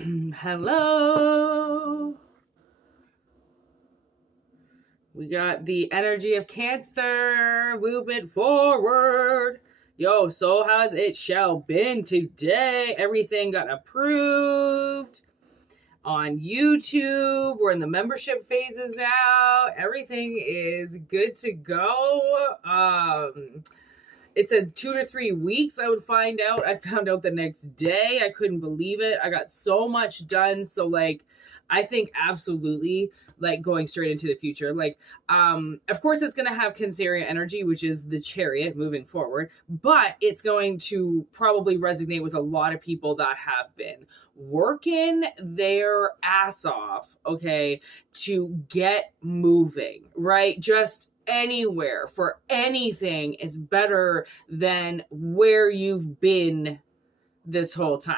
Hello. We got the energy of Cancer, movement forward. Yo, so how's it shall been today? Everything got approved on YouTube. We're in the membership phases now. Everything is good to go. It said 2 to 3 weeks I would find out. I found out the next day. I couldn't believe it. I got so much done. So like, I think absolutely like going straight into the future. Like, of course it's going to have Cancerian energy, which is the chariot moving forward, but it's going to probably resonate with a lot of people that have been working their ass off, okay, to get moving, right? Just anywhere for anything is better than where you've been this whole time.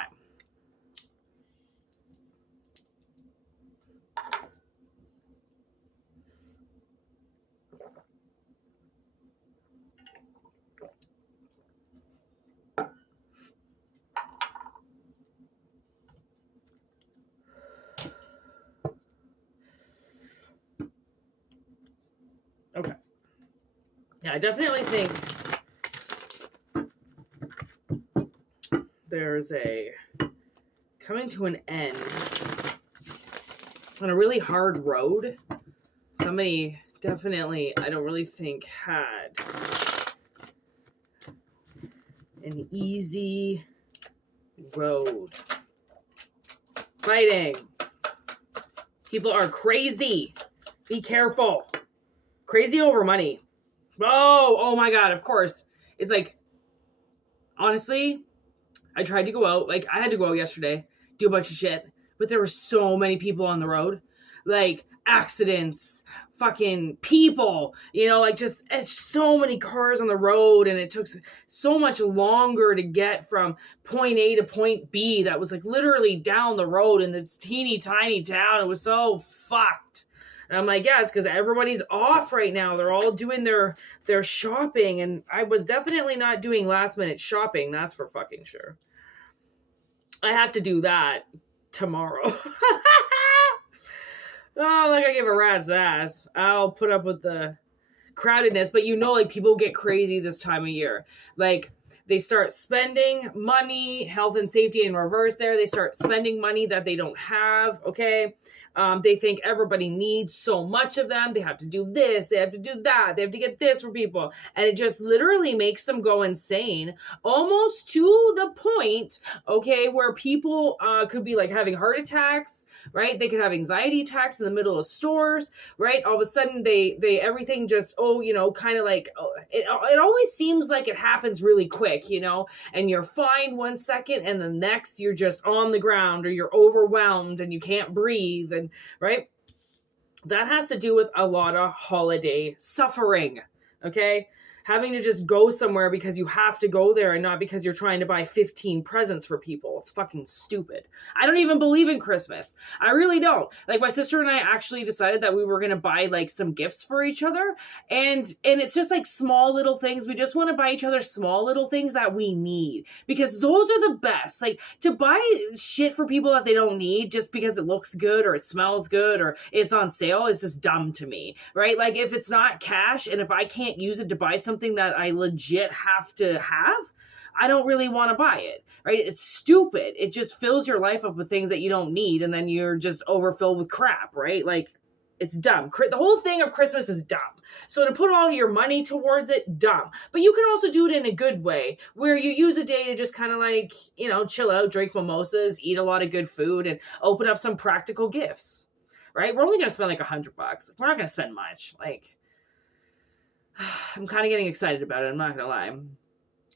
Okay. Yeah, I definitely think there's a coming to an end on a really hard road. Somebody definitely, I don't really think had an easy road. Fighting. People are crazy. Be careful. Crazy over money. Oh my God, of course. It's like, honestly, I tried to go out. Like, I had to go out yesterday, do a bunch of shit. But there were so many people on the road. Like, accidents, fucking people. You know, like, just so many cars on the road. And it took so much longer to get from point A to point B. That was, like, literally down the road in this teeny tiny town. It was so fucked. And I'm like, yeah, it's because everybody's off right now. They're all doing their shopping. And I was definitely not doing last minute shopping. That's for fucking sure. I have to do that tomorrow. Oh, like I give a rat's ass. I'll put up with the crowdedness. But you know, like, people get crazy this time of year. Like, they start spending money, health and safety in reverse there. They start spending money that they don't have, okay? They think everybody needs so much of them. They have to do this. They have to do that. They have to get this for people. And it just literally makes them go insane, almost to the point, okay, where people could be like having heart attacks, right? They could have anxiety attacks in the middle of stores, right? All of a sudden they everything just, kind of like, it always seems like it happens really quick, and you're fine 1 second and the next you're just on the ground or you're overwhelmed and you can't breathe. And right, that has to do with a lot of holiday suffering, okay? Having to just go somewhere because you have to go there and not because you're trying to buy 15 presents for people. It's fucking stupid. I don't even believe in Christmas. I really don't. Like, my sister and I actually decided that we were going to buy like some gifts for each other. And it's just like small little things. We just want to buy each other small little things that we need, because those are the best. Like, to buy shit for people that they don't need just because it looks good or it smells good or it's on sale is just dumb to me, right? Like, if it's not cash and if I can't use it to buy something that I legit have to have, I don't really want to buy it, right? It's stupid. It just fills your life up with things that you don't need, and then you're just overfilled with crap, right? Like, it's dumb. The whole thing of Christmas is dumb. So to put all your money towards it, dumb. But you can also do it in a good way, where you use a day to just kind of like, chill out, drink mimosas, eat a lot of good food, and open up some practical gifts, right? We're only going to spend like $100. We're not going to spend much. Like, I'm kind of getting excited about it. I'm not going to lie.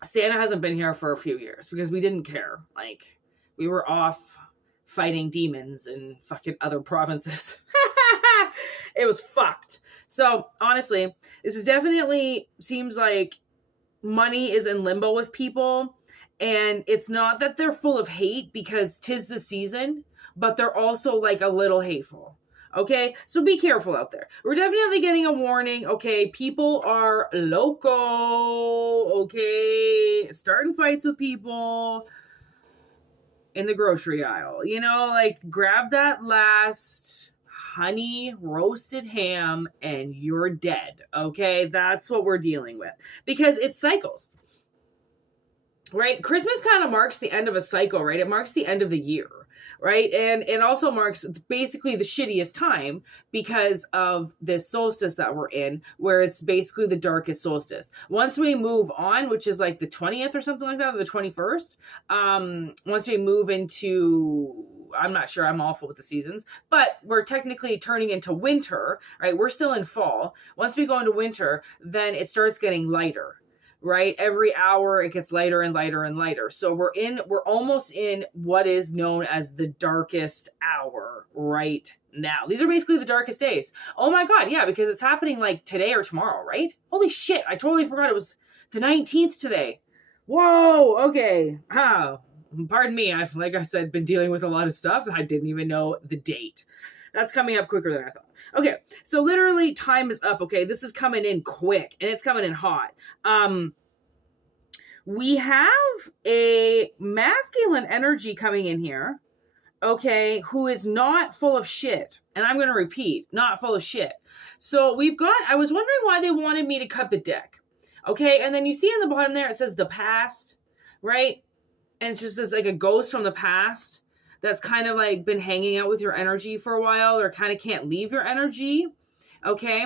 Santa hasn't been here for a few years because we didn't care. Like, we were off fighting demons in fucking other provinces. It was fucked. So honestly, this is definitely seems like money is in limbo with people. And it's not that they're full of hate because 'tis the season, but they're also like a little hateful. Okay, so be careful out there. We're definitely getting a warning. Okay, people are loco. Okay, starting fights with people. in the grocery aisle. You know, like grab that last honey roasted ham and you're dead. Okay, that's what we're dealing with, because it cycles. Right? Christmas kind of marks the end of a cycle, right? It marks the end of the year, right? And it also marks basically the shittiest time because of this solstice that we're in, where it's basically the darkest solstice. Once we move on, which is like the 20th or something like that, or the 21st, once we move into, I'm not sure, I'm awful with the seasons, but we're technically turning into winter, right? We're still in fall. Once we go into winter, then it starts getting lighter. Right? Every hour it gets lighter and lighter and lighter. So we're almost in what is known as the darkest hour right now. These are basically the darkest days. Oh my God. Yeah. Because it's happening like today or tomorrow, right? Holy shit. I totally forgot it was the 19th today. Whoa. Okay. Pardon me. I've, like I said, been dealing with a lot of stuff. I didn't even know the date. That's coming up quicker than I thought. Okay, so literally time is up, okay? This is coming in quick, and it's coming in hot. We have a masculine energy coming in here, okay, who is not full of shit. And I'm going to repeat, not full of shit. So we've got, I was wondering why they wanted me to cut the deck, okay? And then you see on the bottom there, it says the past, right? And it's just this, like a ghost from the past that's kind of like been hanging out with your energy for a while, or kind of can't leave your energy. Okay.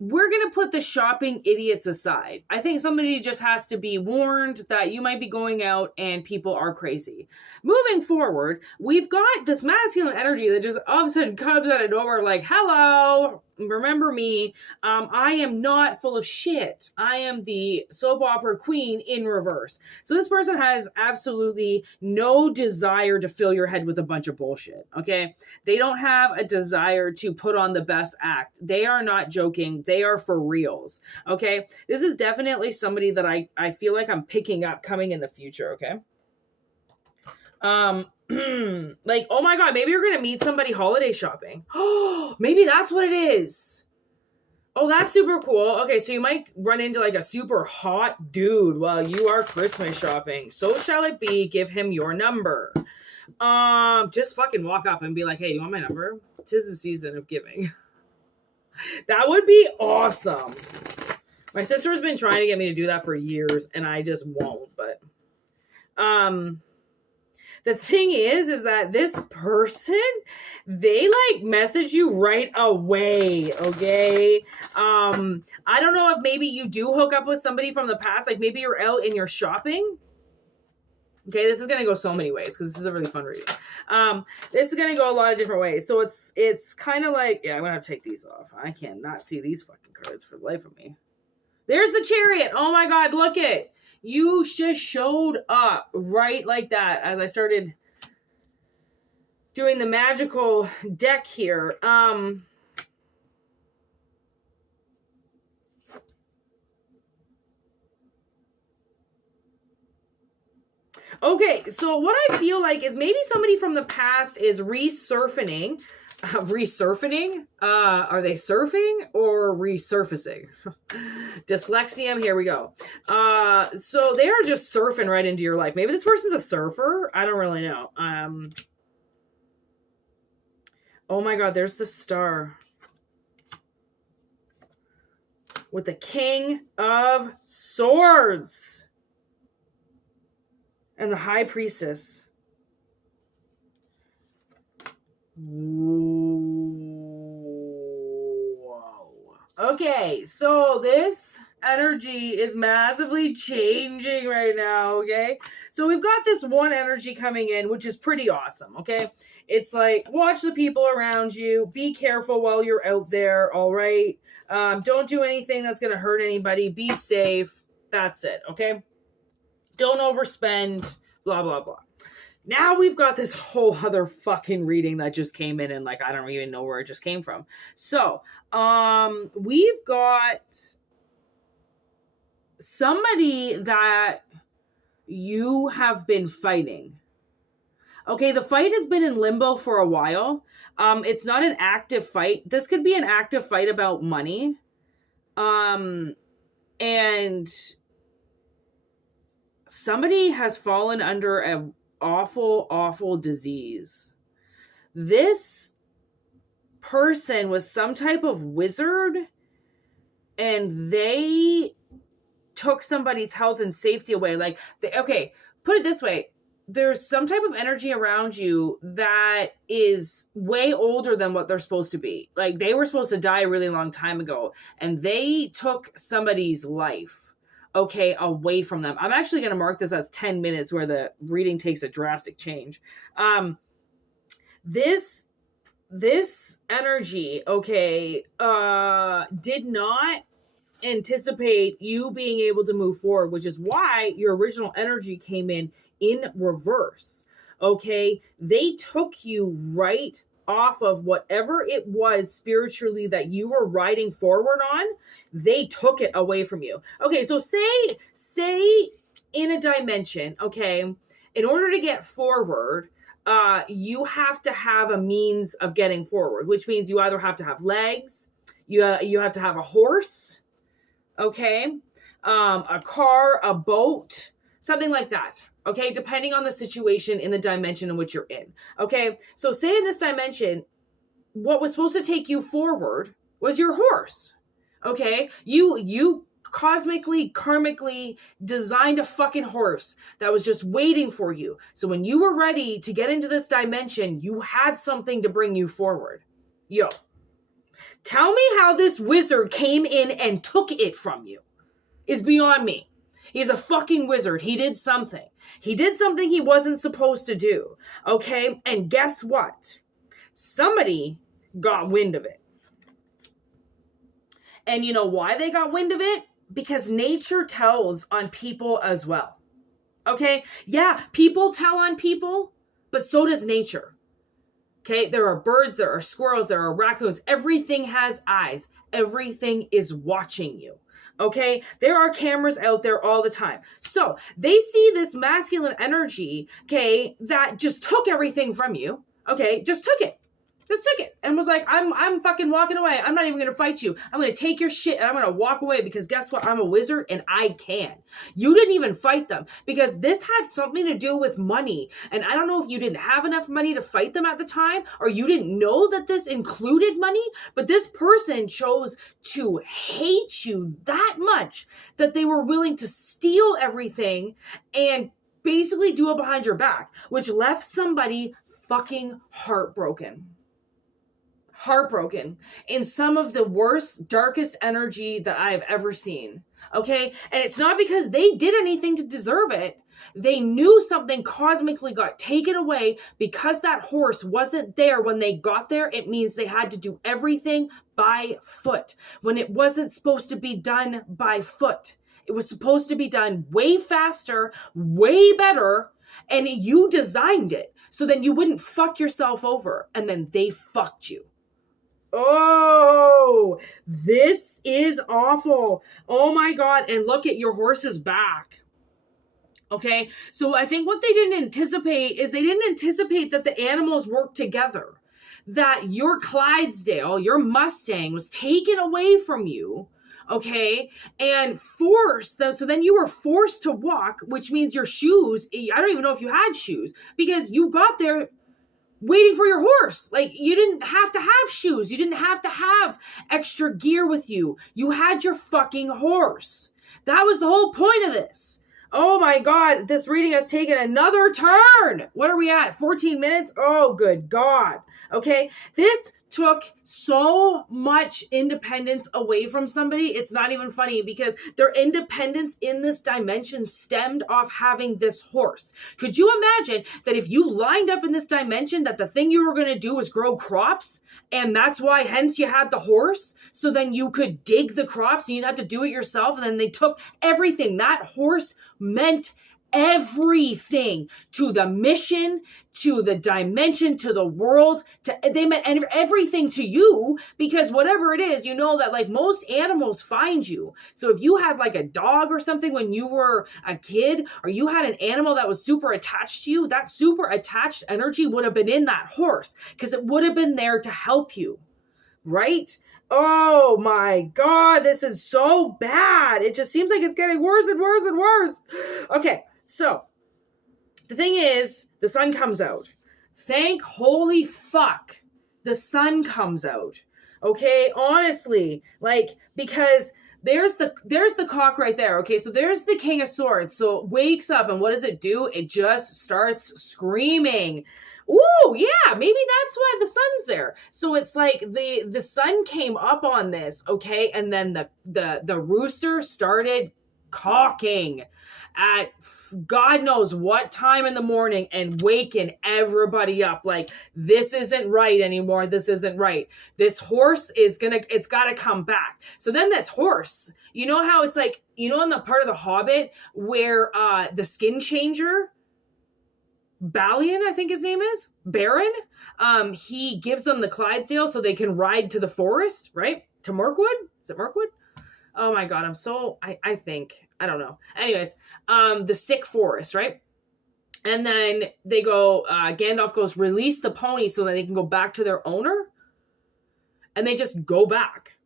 We're going to put the shopping idiots aside. I think somebody just has to be warned that you might be going out and people are crazy. Moving forward, we've got this masculine energy that just all of a sudden comes out of nowhere like, hello, remember me. I am not full of shit. I am the soap opera queen in reverse. So this person has absolutely no desire to fill your head with a bunch of bullshit. Okay. They don't have a desire to put on the best act. They are not joking. They are for reals. Okay. This is definitely somebody that I feel like I'm picking up coming in the future. Okay. Like, oh my God, maybe you're going to meet somebody holiday shopping. Oh, maybe that's what it is. Oh, that's super cool. Okay, so you might run into like a super hot dude while you are Christmas shopping. So shall it be. Give him your number. Just fucking walk up and be like, hey, do you want my number? 'Tis the season of giving. That would be awesome. My sister's been trying to get me to do that for years, and I just won't, but, the thing is that this person, they like message you right away, okay? I don't know if maybe you do hook up with somebody from the past, like maybe you're out and you're shopping. Okay, this is going to go so many ways because this is a really fun reading. This is going to go a lot of different ways. So it's kind of like, yeah, I'm going to have to take these off. I cannot see these fucking cards for the life of me. There's the Chariot. Oh my God, look it. You just showed up right like that as I started doing the magical deck here. Okay, so what I feel like is maybe somebody from the past is resurfacing. Resurfacing? Are they surfing or resurfacing? Dyslexia, here we go. So they are just surfing right into your life. Maybe this person's a surfer. I don't really know. Oh my God, there's the star. With the King of Swords. And the High Priestess. Whoa. Okay, so this energy is massively changing right now, okay? So we've got this one energy coming in, which is pretty awesome, okay? It's like, watch the people around you. Be careful while you're out there, all right? Don't do anything that's going to hurt anybody. Be safe. That's it, okay? Don't overspend, blah, blah, blah. Now we've got this whole other fucking reading that just came in and like, I don't even know where it just came from. So, we've got somebody that you have been fighting. Okay, the fight has been in limbo for a while. It's not an active fight. This could be an active fight about money. And somebody has fallen under awful, awful disease. This person was some type of wizard, and they took somebody's health and safety away. Like, okay, put it this way. There's some type of energy around you that is way older than what they're supposed to be. Like, they were supposed to die a really long time ago, and they took somebody's life, okay, away from them. I'm actually going to mark this as 10 minutes where the reading takes a drastic change. This energy, okay, did not anticipate you being able to move forward, which is why your original energy came in reverse. Okay, they took you right off of whatever it was spiritually that you were riding forward on. They took it away from you. Okay, so say in a dimension, okay, in order to get forward, you have to have a means of getting forward, which means you either have to have legs, you have to have a horse, okay, a car, a boat, something like that, okay, depending on the situation in the dimension in which you're in, okay? So say in this dimension, what was supposed to take you forward was your horse, okay? You cosmically, karmically designed a fucking horse that was just waiting for you. So when you were ready to get into this dimension, you had something to bring you forward. Yo, tell me how this wizard came in and took it from you is beyond me. He's a fucking wizard. He did something. He did something he wasn't supposed to do. Okay? And guess what? Somebody got wind of it. And you know why they got wind of it? Because nature tells on people as well. Okay? Yeah, people tell on people, but so does nature. Okay? There are birds, there are squirrels, there are raccoons. Everything has eyes. Everything is watching you. Okay? There are cameras out there all the time. So they see this masculine energy, okay, that just took everything from you. Okay? Just took it. And was like, I'm fucking walking away. I'm not even going to fight you. I'm going to take your shit and I'm going to walk away because guess what? I'm a wizard and I can. You didn't even fight them because this had something to do with money. And I don't know if you didn't have enough money to fight them at the time or you didn't know that this included money, but this person chose to hate you that much that they were willing to steal everything and basically do it behind your back, which left somebody fucking heartbroken in some of the worst, darkest energy that I've ever seen. Okay? And it's not because they did anything to deserve it. They knew something cosmically got taken away because that horse wasn't there when they got there. It means they had to do everything by foot when it wasn't supposed to be done by foot. It was supposed to be done way faster, way better, and you designed it so then you wouldn't fuck yourself over, and then they fucked you. Oh, this is awful. Oh my God. And look at your horse's back. Okay. So I think what they didn't anticipate is they didn't anticipate that the animals worked together, that your Clydesdale, your Mustang was taken away from you. Okay. And forced. So then you were forced to walk, which means your shoes, I don't even know if you had shoes because you got there waiting for your horse. Like, you didn't have to have shoes. You didn't have to have extra gear with you. You had your fucking horse. That was the whole point of this. Oh my God, this reading has taken another turn. What are we at? 14 minutes? Oh, good God. Okay, this took so much independence away from somebody. It's not even funny because their independence in this dimension stemmed off having this horse. Could you imagine that if you lined up in this dimension that the thing you were going to do was grow crops, and that's why hence you had the horse, so then you could dig the crops and you'd have to do it yourself, and then they took everything. That horse meant everything to the mission, to the dimension, to the world, they meant everything to you, because whatever it is, you know that like most animals find you. So if you had like a dog or something when you were a kid, or you had an animal that was super attached to you, that super attached energy would have been in that horse because it would have been there to help you, right? Oh my God, this is so bad. It just seems like it's getting worse and worse and worse. Okay. So The thing is, the sun comes out. Thank holy fuck the sun comes out. Okay, honestly, like, because there's the cock right there. Okay, so there's the King of Swords. So it wakes up, and what does it do? It just starts screaming. Ooh, yeah, maybe that's why the sun's there. So it's like the sun came up on this, okay, and then the rooster started cawking at God knows what time in the morning and waking everybody up. Like, this isn't right anymore. This isn't right. This horse it's got to come back. So then this horse, you know how it's like, you know, in the part of the Hobbit where the skin changer, Balian, I think his name is, Baron, he gives them the Clydesdale so they can ride to the forest, right? To Mirkwood? Is it Mirkwood? Oh my God, I think, I don't know. Anyways, the sick forest, right? And then they go, Gandalf goes, release the pony so that they can go back to their owner. And they just go back,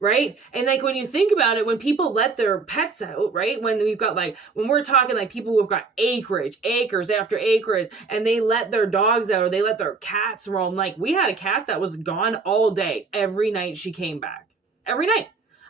right? And like, when you think about it, when people let their pets out, right? When we've got like, when we're talking like people who've got acres after acres, and they let their dogs out or they let their cats roam. Like, we had a cat that was gone all day. Every night she came back. Every night.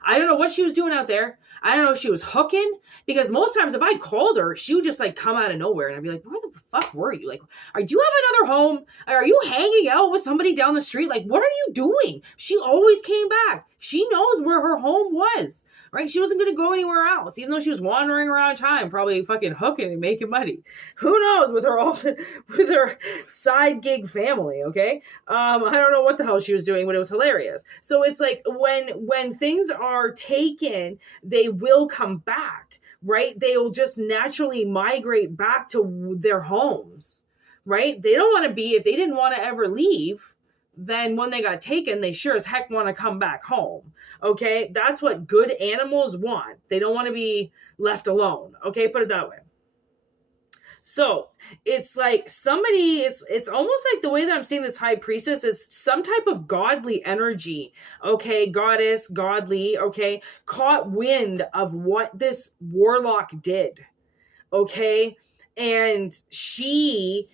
I don't know what she was doing out there. I don't know if she was hooking, because most times if I called her, she would just like come out of nowhere and I'd be like, where the fuck were you? Like, do you have another home? Are you hanging out with somebody down the street? Like, what are you doing? She always came back. She knows where her home was, right? She wasn't going to go anywhere else, even though she was wandering around town, probably fucking hooking and making money. Who knows with her side gig family, okay? I don't know what the hell she was doing, but it was hilarious. So it's like when things are taken, they will come back, right? They will just naturally migrate back to their homes, right? They don't want to be, if they didn't want to ever leave, then when they got taken, they sure as heck want to come back home. Okay, that's what good animals want. They don't want to be left alone. Okay, put it that way. So it's like somebody, it's almost like the way that I'm seeing this high priestess is some type of godly energy. Okay, goddess, godly, okay, caught wind of what this warlock did. Okay, and she,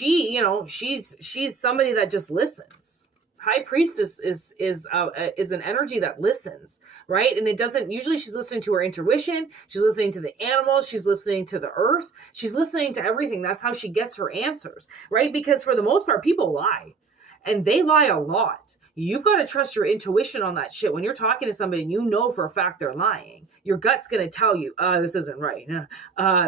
you know, she's somebody that just listens. High priestess is an energy that listens, right? And it doesn't, usually she's listening to her intuition, she's listening to the animals, she's listening to the earth, she's listening to everything. That's how she gets her answers, right? Because for the most part, people lie, and they lie a lot. You've got to trust your intuition on that shit. When you're talking to somebody and you know for a fact they're lying, your gut's going to tell you, this isn't right.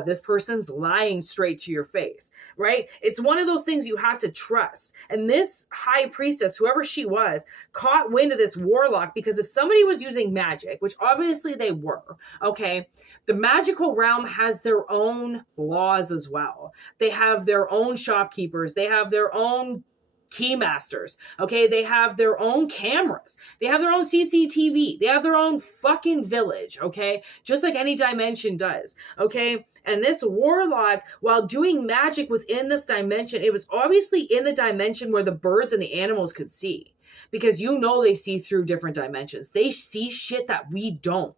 This person's lying straight to your face, right? It's one of those things you have to trust. And this high priestess, whoever she was, caught wind of this warlock, because if somebody was using magic, which obviously they were, okay, the magical realm has their own laws as well. They have their own shopkeepers. They have their own keymasters, okay? They have their own cameras. They have their own CCTV. They have their own fucking village, okay? Just like any dimension does, okay? And this warlock, while doing magic within this dimension, it was obviously in the dimension where the birds and the animals could see, because you know they see through different dimensions. They see shit that we don't,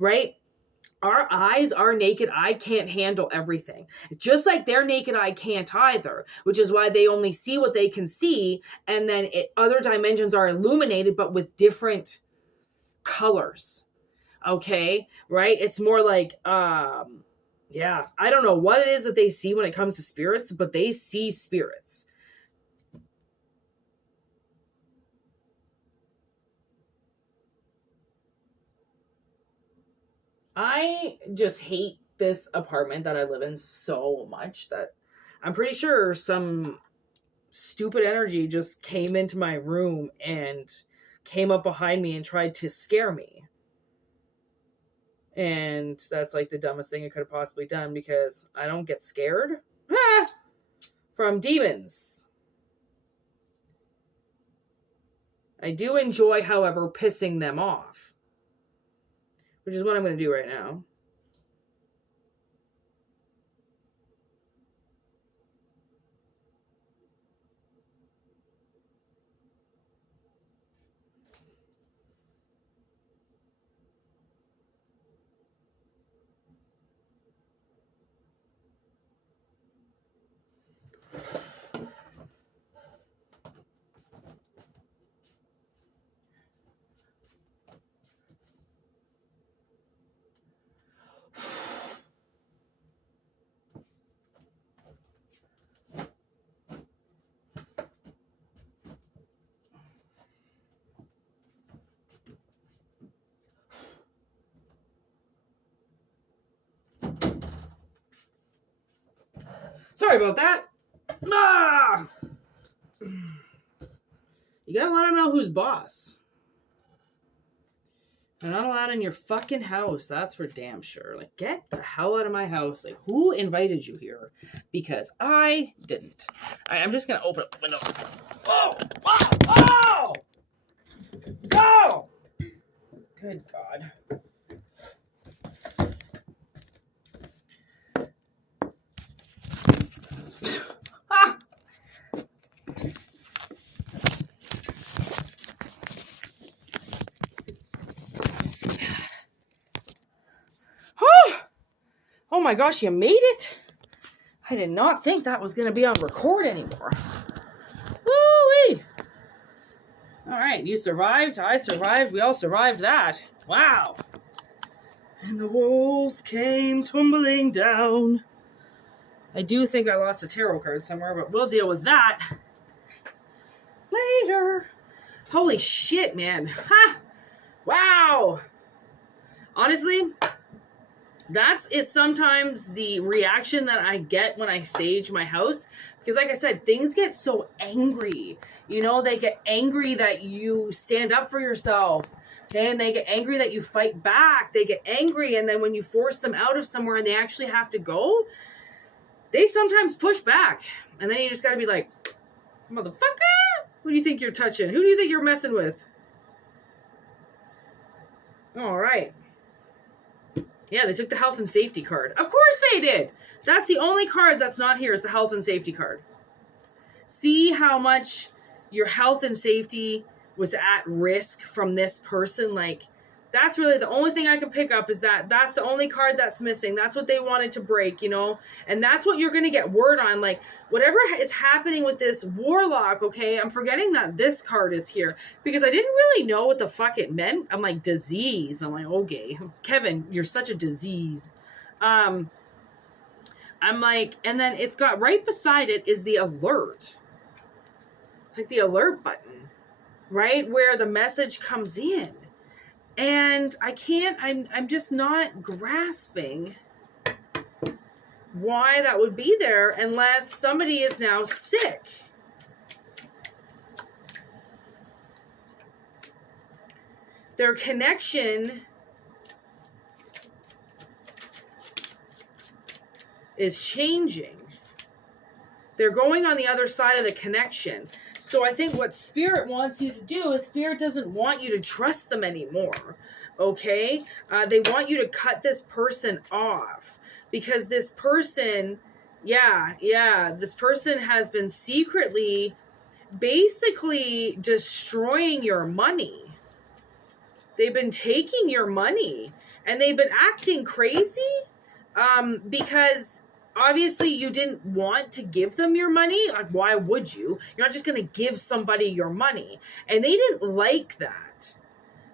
right? Our eyes, our naked eye can't handle everything. Just like their naked eye can't either, which is why they only see what they can see. And then other dimensions are illuminated, but with different colors. Okay, right? It's more like, yeah, I don't know what it is that they see when it comes to spirits, but they see spirits. I just hate this apartment that I live in so much that I'm pretty sure some stupid energy just came into my room and came up behind me and tried to scare me. And that's like the dumbest thing I could have possibly done, because I don't get scared from demons. I do enjoy, however, pissing them off, which is what I'm going to do right now. Sorry about that. Ah! You gotta let them know who's boss. They're not allowed in your fucking house. That's for damn sure. Like, get the hell out of my house. Like, who invited you here? Because I didn't. I'm just gonna open up the window. Oh! Oh! Oh! Oh! Good God. Ah! Oh my gosh, you made it? I did not think that was going to be on record anymore. Woo-wee! All right, you survived. I survived. We all survived that. Wow. And the walls came tumbling down. I do think I lost a tarot card somewhere, but we'll deal with that later. Holy shit, man. Ha! Wow. Honestly, that is sometimes the reaction that I get when I sage my house. Because like I said, things get so angry. You know, they get angry that you stand up for yourself. Okay, and they get angry that you fight back. They get angry, and then when you force them out of somewhere and they actually have to go, they sometimes push back. And then you just got to be like, motherfucker, who do you think you're touching? Who do you think you're messing with? All right. Yeah, they took the health and safety card. Of course they did. That's the only card that's not here is the health and safety card. See how much your health and safety was at risk from this person? Like, that's really the only thing I can pick up is that that's the only card that's missing. That's what they wanted to break, you know? And that's what you're going to get word on. Like, whatever is happening with this Warlock, okay? I'm forgetting that this card is here because I didn't really know what the fuck it meant. I'm like, disease. I'm like, okay. Kevin, you're such a disease. I'm like, and then it's got right beside it is the alert. It's like the alert button, right? Where the message comes in. And I'm just not grasping why that would be there unless somebody is now sick. Their connection is changing. They're going on the other side of the connection. So I think what Spirit wants you to do is Spirit doesn't want you to trust them anymore, okay? They want you to cut this person off because this person, this person has been secretly basically destroying your money. They've been taking your money and they've been acting crazy because obviously you didn't want to give them your money. Like, why would you? You're not just going to give somebody your money. And they didn't like that.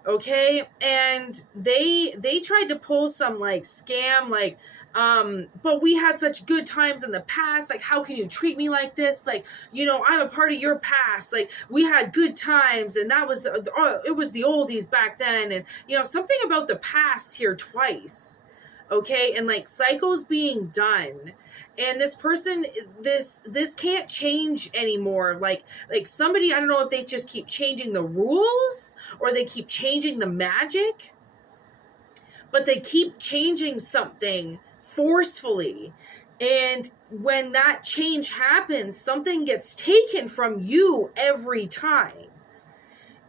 Okay? And they tried to pull some like scam, like, but we had such good times in the past. Like, how can you treat me like this? Like, you know, I'm a part of your past. Like, we had good times and that was, it was the oldies back then. And, you know, something about the past here twice. Okay, and like cycles being done, and this person, this can't change anymore. Like somebody, I don't know if they just keep changing the rules or they keep changing the magic, but they keep changing something forcefully. And when that change happens, something gets taken from you every time.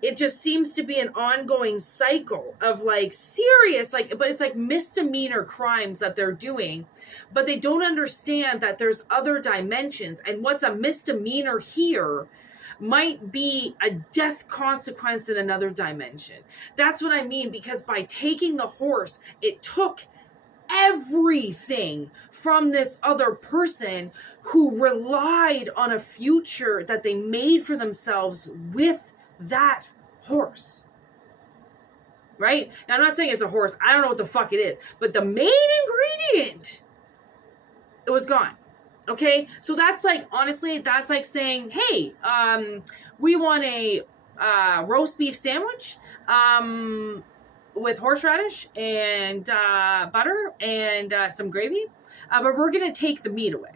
It just seems to be an ongoing cycle of like serious, like, but it's like misdemeanor crimes that they're doing, but they don't understand that there's other dimensions. And what's a misdemeanor here might be a death consequence in another dimension. That's what I mean, because by taking the horse, it took everything from this other person who relied on a future that they made for themselves with that horse. Right? Now, I'm not saying it's a horse. I don't know what the fuck it is. But the main ingredient, it was gone. Okay? So that's like, honestly, that's like saying, hey, we want a roast beef sandwich with horseradish and butter and some gravy. But we're going to take the meat away.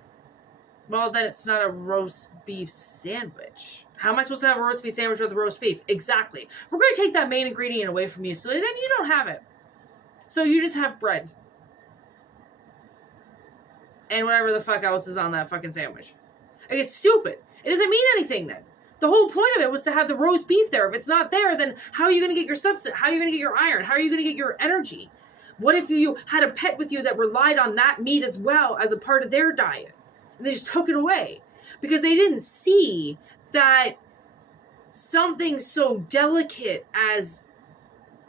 Well, then it's not a roast beef sandwich. How am I supposed to have a roast beef sandwich with roast beef? Exactly. We're going to take that main ingredient away from you, so then you don't have it. So you just have bread. And whatever the fuck else is on that fucking sandwich. Like, it's stupid. It doesn't mean anything then. The whole point of it was to have the roast beef there. If it's not there, then how are you going to get your substance? How are you going to get your iron? How are you going to get your energy? What if you had a pet with you that relied on that meat as well as a part of their diet? And they just took it away. Because they didn't see that something so delicate as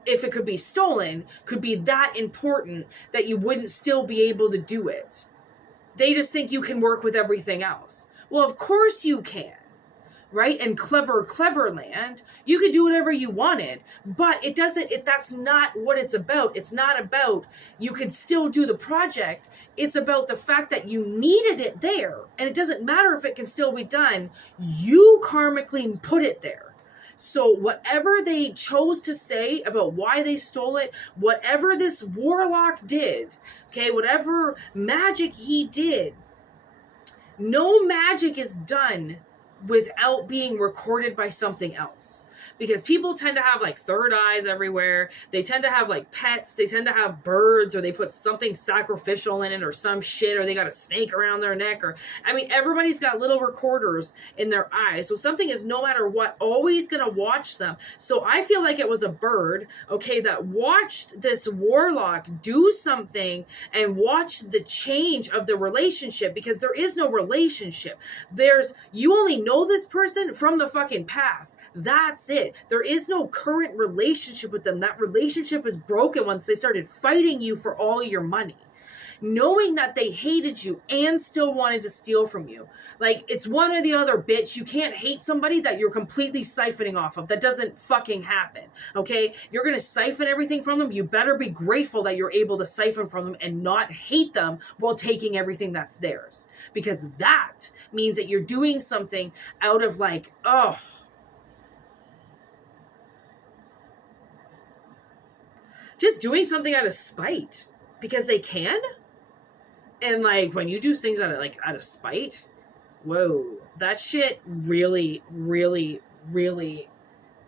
if it could be stolen could be that important that you wouldn't still be able to do it. They just think you can work with everything else. Well, of course you can. Right? And clever land, you could do whatever you wanted, but that's not what it's about. It's not about you could still do the project. It's about the fact that you needed it there. And it doesn't matter if it can still be done. You karmically put it there. So whatever they chose to say about why they stole it, whatever this warlock did, okay, whatever magic he did, no magic is done without being recorded by something else. Because people tend to have like third eyes everywhere. They tend to have like pets. They tend to have birds, or they put something sacrificial in it or some shit, or they got a snake around their neck. Or, I mean, everybody's got little recorders in their eyes. So something is, no matter what, always going to watch them. So I feel like it was a bird, okay, that watched this warlock do something and watched the change of the relationship, because there is no relationship. You only know this person from the fucking past. That's it. There is no current relationship with them. That relationship was broken once they started fighting you for all of your money. Knowing that they hated you and still wanted to steal from you. Like, it's one or the other, bitch. You can't hate somebody that you're completely siphoning off of. That doesn't fucking happen, okay? If you're going to siphon everything from them, you better be grateful that you're able to siphon from them and not hate them while taking everything that's theirs. Because that means that you're doing something out of like, just doing something out of spite because they can. And like, when you do things out of spite, whoa, that shit really, really, really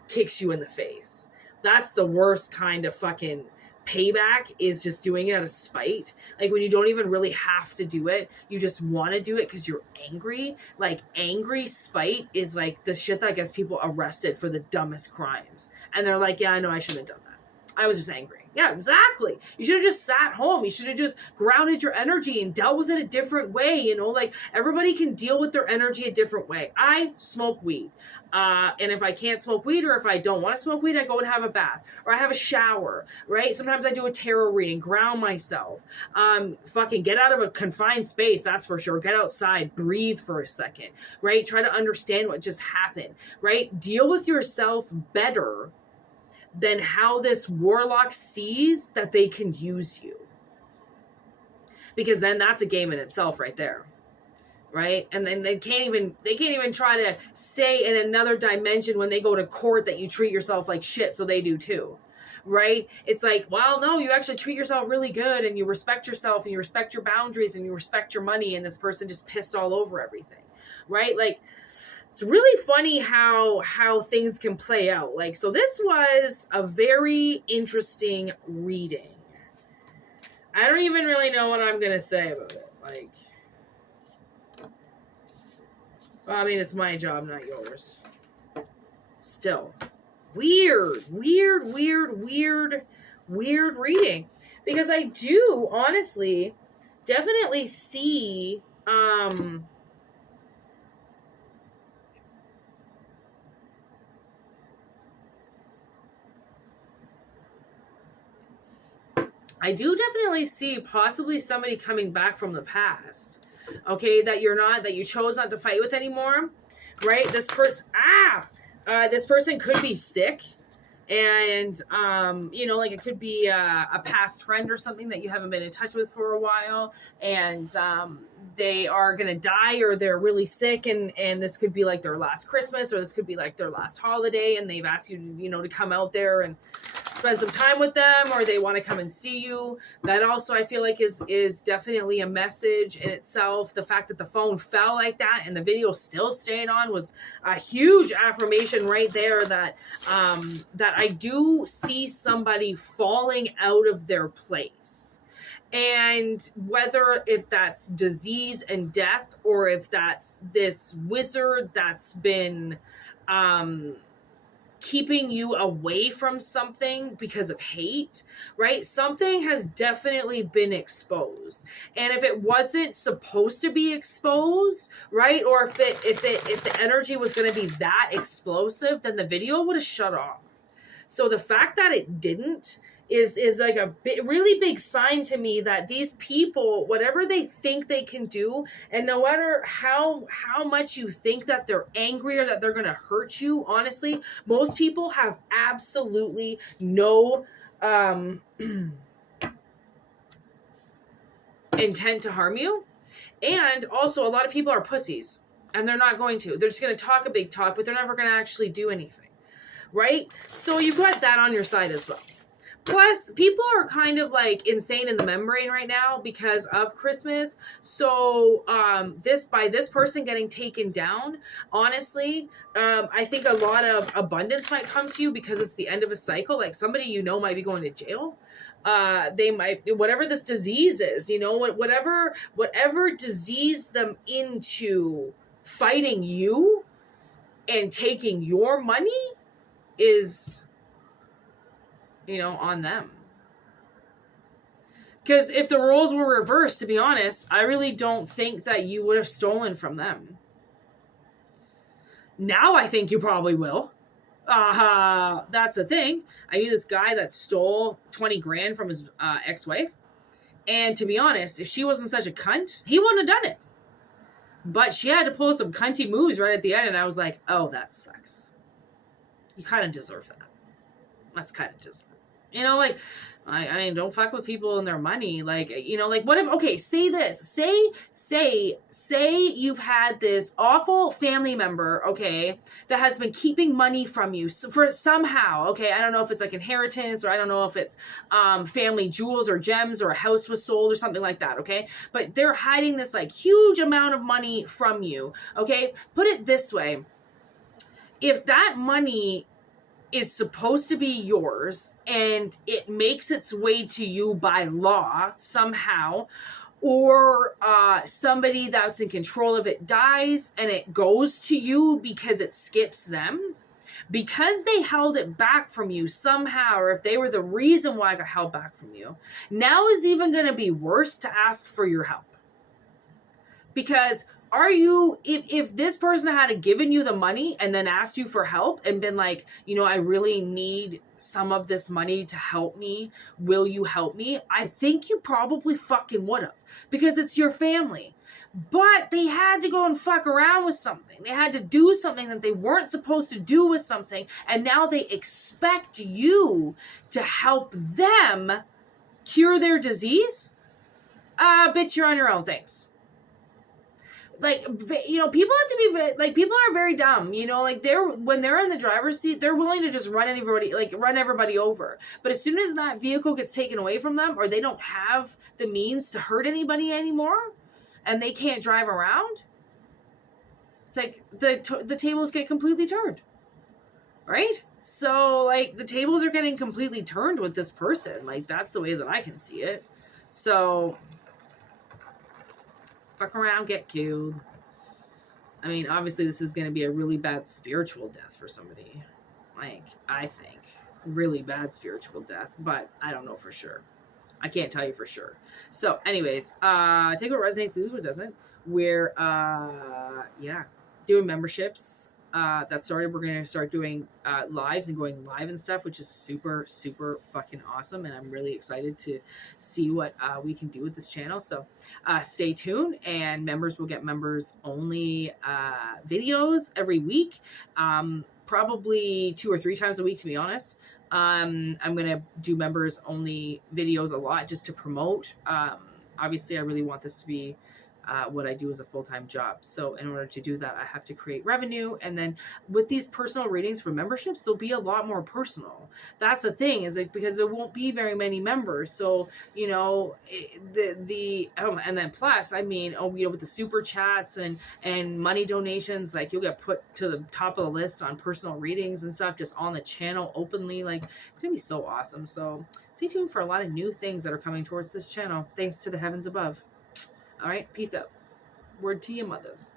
kicks you in the face. That's the worst kind of fucking payback, is just doing it out of spite. Like, when you don't even really have to do it, you just want to do it because you're angry. Like, angry spite is like the shit that gets people arrested for the dumbest crimes. And they're like, yeah, I know I shouldn't have done that. I was just angry. Yeah, exactly. You should have just sat home. You should have just grounded your energy and dealt with it a different way. You know, like, everybody can deal with their energy a different way. I smoke weed. And if I can't smoke weed, or if I don't want to smoke weed, I go and have a bath, or I have a shower, right? Sometimes I do a tarot reading, ground myself, fucking get out of a confined space. That's for sure. Get outside, breathe for a second, right? Try to understand what just happened, right? Deal with yourself better than how this warlock sees that they can use you. Because then that's a game in itself right there. Right? And then they can't even try to say in another dimension when they go to court that you treat yourself like shit, so they do too. Right? It's like, well, no, you actually treat yourself really good, and you respect yourself, and you respect your boundaries, and you respect your money, and this person just pissed all over everything. Right? Like, it's really funny how things can play out. Like, so this was a very interesting reading. I don't even really know what I'm going to say about it. Like, well, I mean, it's my job, not yours. Still, weird reading. Because I do, honestly, definitely see, I do definitely see possibly somebody coming back from the past, okay, that you chose not to fight with anymore, right? This person could be sick, and, like, it could be a past friend or something that you haven't been in touch with for a while, and they are going to die, or they're really sick, and this could be like their last Christmas, or this could be like their last holiday, and they've asked you to, to come out there and spend some time with them, or they want to come and see you. That also I feel like is definitely a message in itself. The fact that the phone fell like that and the video still stayed on was a huge affirmation right there that that I do see somebody falling out of their place. And whether if that's disease and death, or if that's this wizard that's been keeping you away from something because of hate, right? Something has definitely been exposed. And if it wasn't supposed to be exposed, right? Or if the energy was going to be that explosive, then the video would have shut off. So the fact that it didn't is like a really big sign to me that these people, whatever they think they can do, and no matter how much you think that they're angry or that they're going to hurt you, honestly, most people have absolutely no intent to harm you. And also, a lot of people are pussies, and they're not going to. They're just going to talk a big talk, but they're never going to actually do anything, right? So you've got that on your side as well. Plus, people are kind of like insane in the membrane right now because of Christmas. So this person getting taken down, honestly, I think a lot of abundance might come to you because it's the end of a cycle. Like somebody you know might be going to jail. They might, whatever this disease is, you know, whatever disease them into fighting you and taking your money is, you know, on them. Because if the roles were reversed, to be honest, I really don't think that you would have stolen from them. Now I think you probably will. That's the thing. I knew this guy that stole 20 grand from his ex-wife. And to be honest, if she wasn't such a cunt, he wouldn't have done it. But she had to pull some cunty moves right at the end. And I was like, oh, that sucks. You kind of deserve that. That's kind of deserve. You know, like, I mean, don't fuck with people and their money. Like, you know, like, what if, okay, say this. Say you've had this awful family member, okay, that has been keeping money from you for somehow, okay? I don't know if it's like inheritance, or I don't know if it's family jewels or gems, or a house was sold or something like that, okay? But they're hiding this, like, huge amount of money from you, okay? Put it this way. If that money is supposed to be yours and it makes its way to you by law somehow, or somebody that's in control of it dies and it goes to you because it skips them, because they held it back from you somehow, or if they were the reason why it got held back from you, now is even going to be worse to ask for your help. Because if this person had given you the money and then asked you for help and been like, you know, I really need some of this money to help me, will you help me? I think you probably fucking would have, because it's your family. But they had to go and fuck around with something. They had to do something that they weren't supposed to do with something. And now they expect you to help them cure their disease? Bitch, you're on your own. Thanks. Like, you know, people have to be, like, people are very dumb, you know, like, when they're in the driver's seat, they're willing to just run everybody over. But as soon as that vehicle gets taken away from them, or they don't have the means to hurt anybody anymore, and they can't drive around, it's like the tables get completely turned, right? So, like, the tables are getting completely turned with this person. Like, that's the way that I can see it. So, fuck around, get killed. I mean, obviously this is going to be a really bad spiritual death for somebody. Like, I think. Really bad spiritual death. But I don't know for sure. I can't tell you for sure. So, anyways, take what resonates, leave what doesn't. We're, doing memberships. That started. We're going to start doing lives and going live and stuff, which is super, super fucking awesome. And I'm really excited to see what we can do with this channel. So stay tuned, and members will get members only videos every week, probably 2 or 3 times a week, to be honest. I'm going to do members only videos a lot just to promote. Obviously, I really want this to be what I do as a full-time job. So in order to do that, I have to create revenue. And then with these personal readings for memberships, they'll be a lot more personal. That's the thing, is like, because there won't be very many members. So, you know, and then plus, I mean, with the super chats and money donations, like you'll get put to the top of the list on personal readings and stuff, just on the channel openly. Like, it's gonna be so awesome. So stay tuned for a lot of new things that are coming towards this channel, thanks to the heavens above. All right, peace out. Word to your mothers.